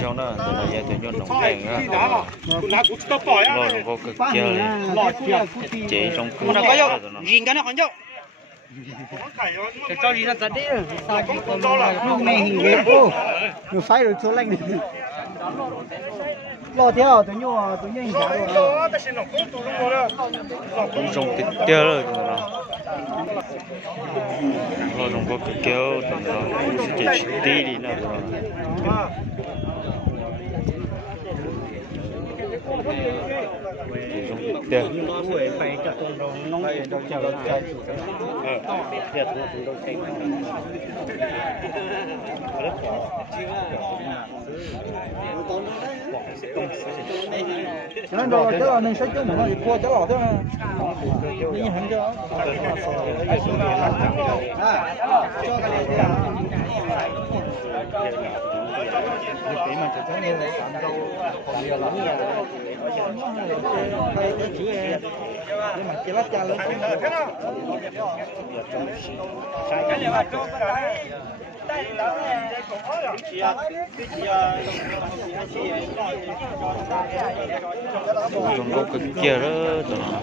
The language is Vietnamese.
xong đó từ là giờ tụi nhon nông đèn á lo nó có cực kia chế trong khu nó có vô riêng cái nó còn vô cho gì nó tận đi lúc này hình ghế cô nó phải rồi số lạnh đi lo theo tụi nhung hình dáng rồi cũng trong cái kia rồi tụi nó lo trong có cực kéo tụi nó cũng sẽ chỉ tí đi nữa tụi nó Được. Nó đồ cái là mình sẽ cho nó qua cái lò thôi mà. Đi hẳn cho. Cho cái này đi mà chỉ có nghe là sản đâu còn nhiều lắm nha. Đây cái chữ e. Nhưng mà chỉ lát cha lớn. Trong có cực kia đó tụi nó